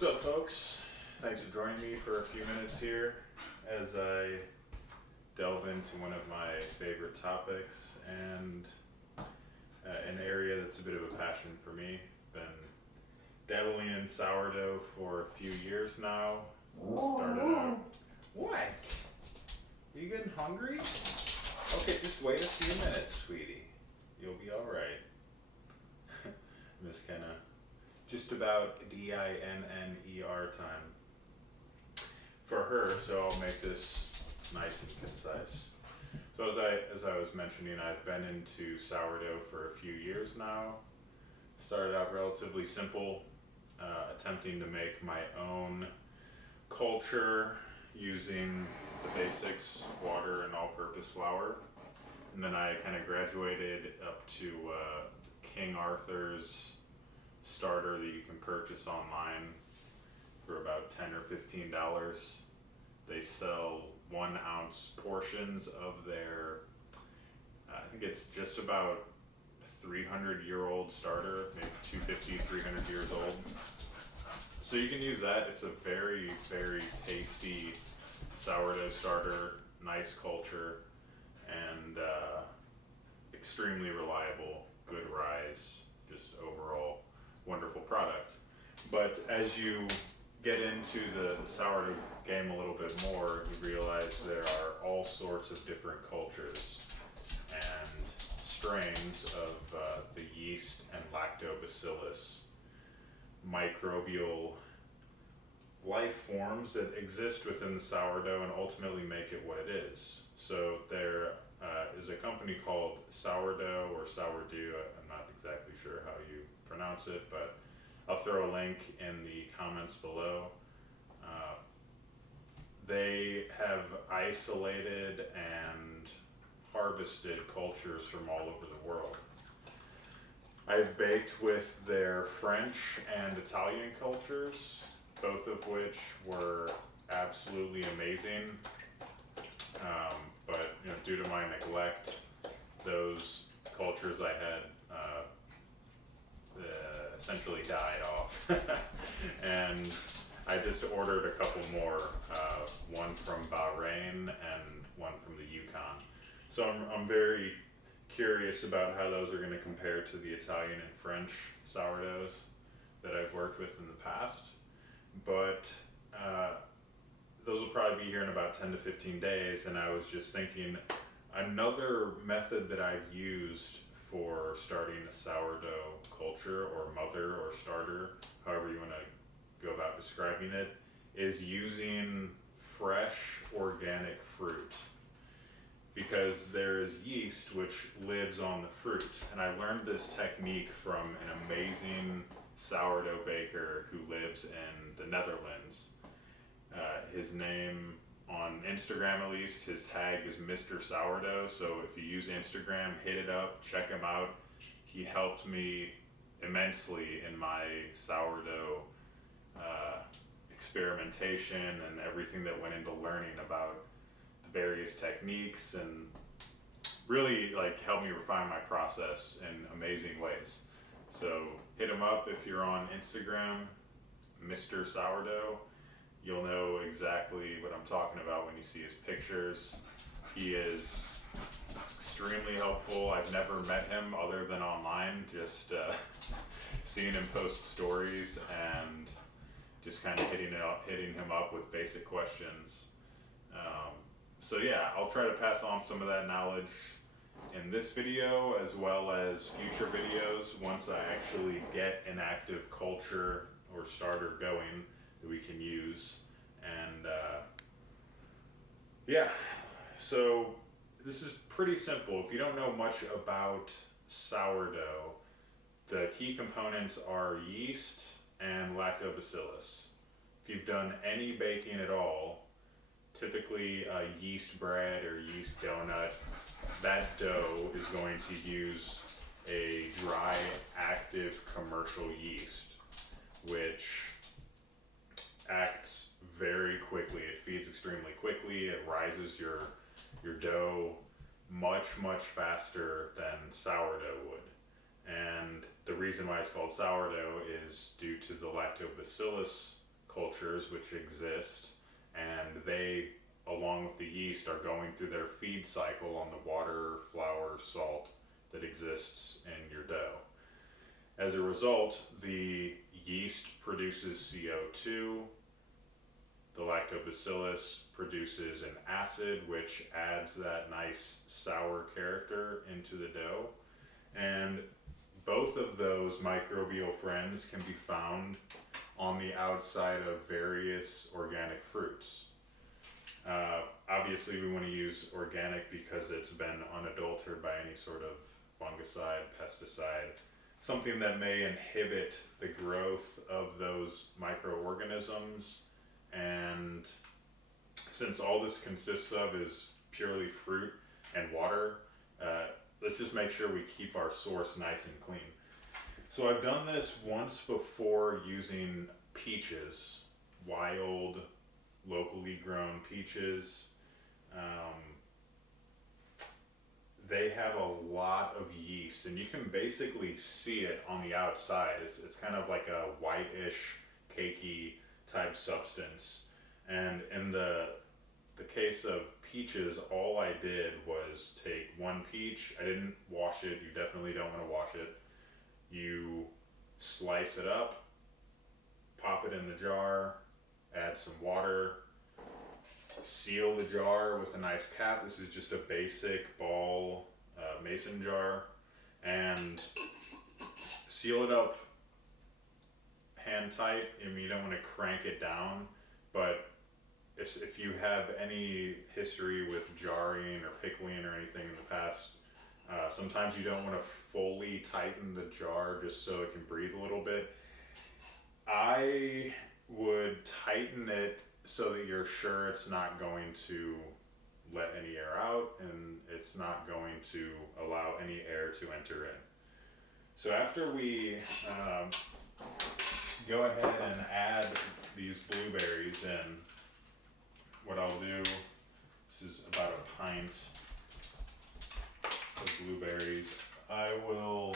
What's up, folks? Thanks for joining me for a few minutes here as I delve into one of my favorite topics and an area that's a bit of a passion for me. Been dabbling in sourdough for a few years now. Started out. What? Are you getting hungry? Okay, just wait a few minutes, sweetie. You'll be all right. Miss Kenna. Just about DINNER time for her, so I'll make this nice and concise. So as I was mentioning, I've been into sourdough for a few years now. Started out relatively simple, attempting to make my own culture using the basics, water and all-purpose flour. And then I kind of graduated up to King Arthur's starter that you can purchase online for about $10 or $15. They sell 1 ounce portions of their, I think it's just about a 300-year-old starter, maybe 250, 300 years old. So you can use that. It's a very, very tasty sourdough starter, nice culture, and extremely reliable, good rise, just overall wonderful product. But as you get into the sourdough game a little bit more, you realize there are all sorts of different cultures and strains of the yeast and lactobacillus, microbial life forms that exist within the sourdough and ultimately make it what it is. So there is a company called Sourdough or Sourdough, I'm not exactly sure how you pronounce it, but I'll throw a link in the comments below. They have isolated and harvested cultures from all over the world. I've baked with their French and Italian cultures, both of which were absolutely amazing. But due to my neglect, those cultures I had essentially died off. And I just ordered a couple more, one from Bahrain and one from the Yukon. So I'm very curious about how those are going to compare to the Italian and French sourdoughs that I've worked with in the past. But those will probably be here in about 10 to 15 days, and I was just thinking another method that I've used for starting a sourdough culture or mother or starter, however you want to go about describing it, is using fresh organic fruit. Because there is yeast which lives on the fruit. And I learned this technique from an amazing sourdough baker who lives in the Netherlands. His name on Instagram, at least, his tag is Mr. Sourdough. So if you use Instagram, hit it up, check him out. He helped me immensely in my sourdough experimentation and everything that went into learning about the various techniques, and really helped me refine my process in amazing ways. So hit him up if you're on Instagram, Mr. Sourdough. You'll know exactly what I'm talking about when you see his pictures. He is extremely helpful. I've never met him other than online, just seeing him post stories and just kind of hitting him up with basic questions. So yeah, I'll try to pass on some of that knowledge in this video as well as future videos once I actually get an active culture or starter going that we can use. And yeah, so this is pretty simple. If you don't know much about sourdough, the key components are yeast and lactobacillus. If you've done any baking at all, typically a yeast bread or yeast donut, that dough is going to use a dry active commercial yeast, which acts very quickly. It feeds extremely quickly. It rises your dough much faster than sourdough would. And the reason why it's called sourdough is due to the lactobacillus cultures which exist, and they, along with the yeast, are going through their feed cycle on the water, flour, salt that exists in your dough. As a result, the yeast produces CO2, the lactobacillus produces an acid which adds that nice sour character into the dough, and both of those microbial friends can be found on the outside of various organic fruits. Obviously we want to use organic because it's been unadulterated by any sort of fungicide, pesticide, something that may inhibit the growth of those microorganisms. And since all this consists of is purely fruit and water, let's just make sure we keep our source nice and clean. So I've done this once before using peaches, wild, locally grown peaches. They have a lot of yeast, and you can basically see it on the outside. It's kind of like a whitish, cakey type substance. And in the case of peaches, all I did was take one peach. I didn't wash it. You definitely don't want to wash it. You slice it up, pop it in the jar, add some water, seal the jar with a nice cap. This is just a basic ball mason jar, and seal it up hand tight. I mean, you don't want to crank it down, but if you have any history with jarring or pickling or anything in the past, sometimes you don't want to fully tighten the jar just so it can breathe a little bit. I would tighten it so that you're sure it's not going to let any air out and it's not going to allow any air to enter in. So after we go ahead and add these blueberries in, what I'll do, this is about a pint of blueberries, I'll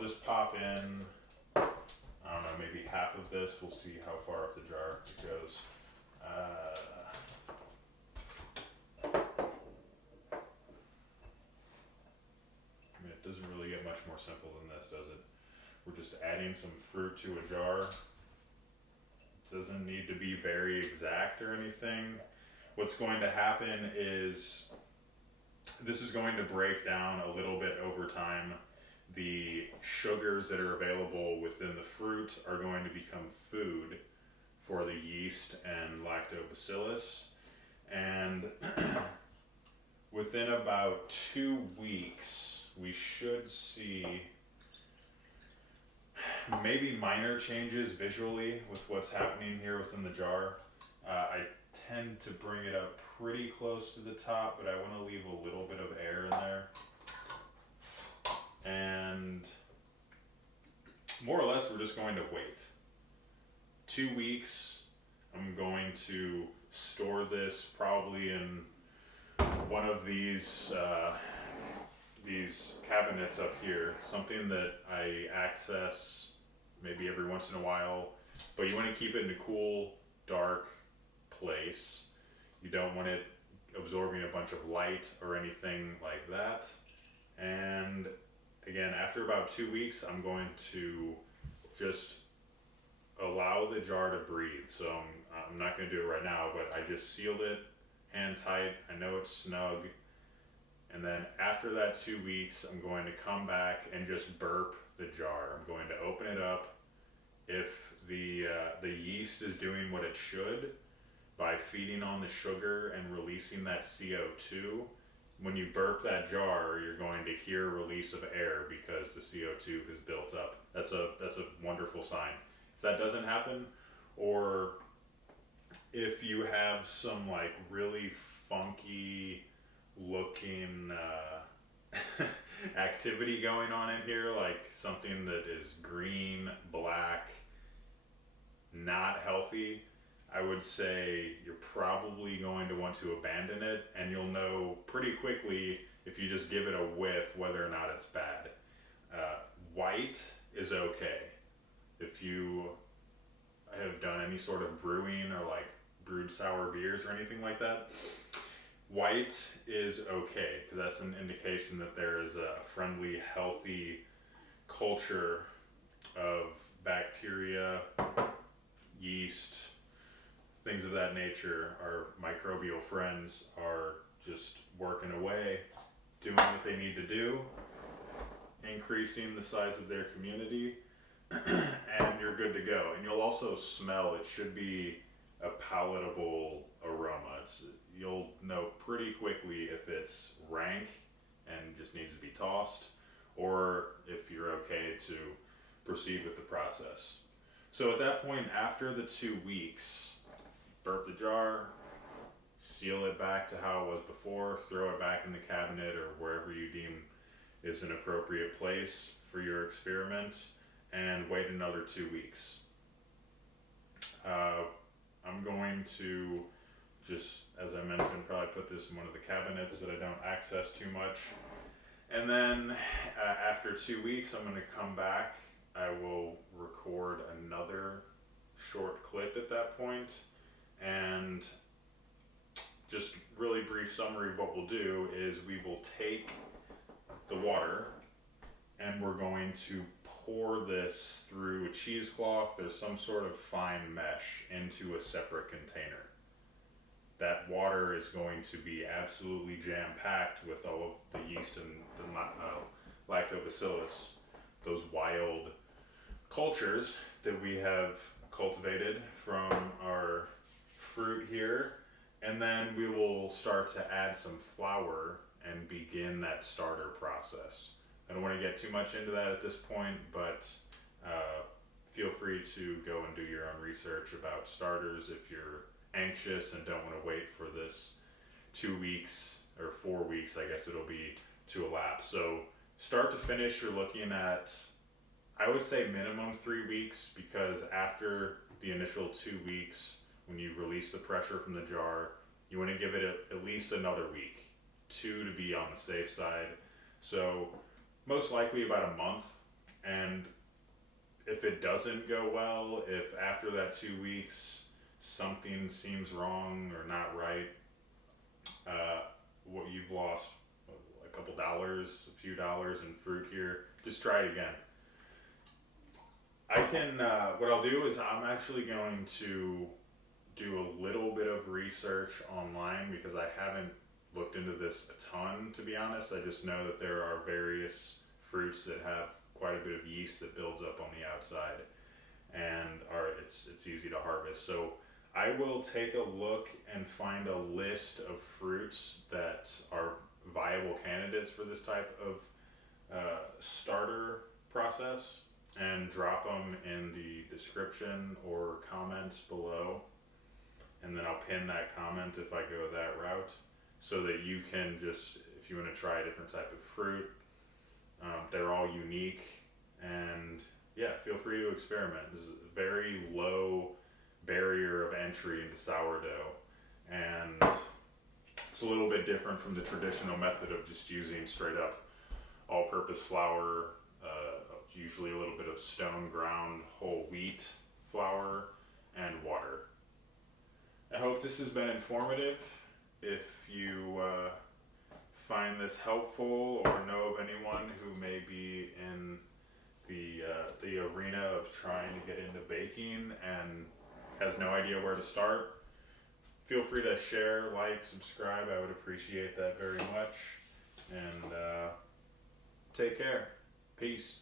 just pop in, I don't know, maybe half of this. We'll see how far up the jar it goes. I mean, it doesn't really get much more simple than this, does it? We're just adding some fruit to a jar. It doesn't need to be very exact or anything. What's going to happen is this is going to break down a little bit over time. The sugars that are available within the fruit are going to become food for the yeast and lactobacillus. And within about 2 weeks, we should see maybe minor changes visually with what's happening here within the jar. I tend to bring it up pretty close to the top, but I want to leave a little bit of air in there. And more or less, we're just going to wait. 2 weeks, I'm going to store this probably in one of these cabinets up here, something that I access maybe every once in a while, but you want to keep it in a cool, dark place. You don't want it absorbing a bunch of light or anything like that. And again, after about 2 weeks, I'm going to just allow the jar to breathe. So I'm not going to do it right now, but I just sealed it hand tight. I know it's snug. And then after that 2 weeks, I'm going to come back and just burp the jar. I'm going to open it up. If the yeast is doing what it should by feeding on the sugar and releasing that CO2, when you burp that jar, you're going to hear release of air because the CO2 is built up. That's a wonderful sign. If that doesn't happen, or if you have some like really funky looking activity going on in here, like something that is green, black, not healthy, I would say you're probably going to want to abandon it, and you'll know pretty quickly if you just give it a whiff whether or not it's bad. White is okay. if you have done any sort of brewing or like brewed sour beers or anything like that, white is okay because that's an indication that there is a friendly, healthy culture of bacteria, yeast, things of that nature. Our microbial friends are just working away, doing what they need to do, increasing the size of their community, and you're good to go. And you'll also smell, it should be a palatable aroma. You'll know pretty quickly if it's rank and just needs to be tossed, or if you're okay to proceed with the process. So at that point, after the 2 weeks, burp the jar, seal it back to how it was before, throw it back in the cabinet or wherever you deem is an appropriate place for your experiment, and wait another 2 weeks. I'm going to just, as I mentioned, probably put this in one of the cabinets that I don't access too much. And then after 2 weeks, I'm going to come back. I will record another short clip at that point, and just really brief summary of what we'll do is we will take the water and we're going to pour this through a cheesecloth or some sort of fine mesh into a separate container. That water is going to be absolutely jam-packed with all of the yeast and the lactobacillus, those wild cultures that we have cultivated from our fruit here. And then we will start to add some flour and begin that starter process. I don't want to get too much into that at this point, but feel free to go and do your own research about starters if you're anxious and don't want to wait for this 2 weeks or 4 weeks, I guess it'll be, to elapse. So start to finish, you're looking at, I would say minimum 3 weeks, because after the initial 2 weeks, when you release the pressure from the jar, you want to give it at least another week, 2 to be on the safe side. So most likely about a month. And if it doesn't go well, if after that 2 weeks something seems wrong or not right, what you've lost a couple dollars, a few dollars in fruit here, just try it again. I can, what I'll do is I'm actually going to do a little bit of research online because I haven't looked into this a ton, to be honest. I just know that there are various fruits that have quite a bit of yeast that builds up on the outside and it's easy to harvest. So I will take a look and find a list of fruits that are viable candidates for this type of starter process and drop them in the description or comments below. And then I'll pin that comment if I go that route, so that you can just, if you want to try a different type of fruit, they're all unique, and yeah, feel free to experiment. This is a very low barrier of entry into sourdough, and it's a little bit different from the traditional method of just using straight up all-purpose flour, usually a little bit of stone ground whole wheat flour and water. I hope this has been informative. If you find this helpful or know of anyone who may be in the arena of trying to get into baking and has no idea where to start, feel free to share, like, subscribe. I would appreciate that very much. And take care. Peace.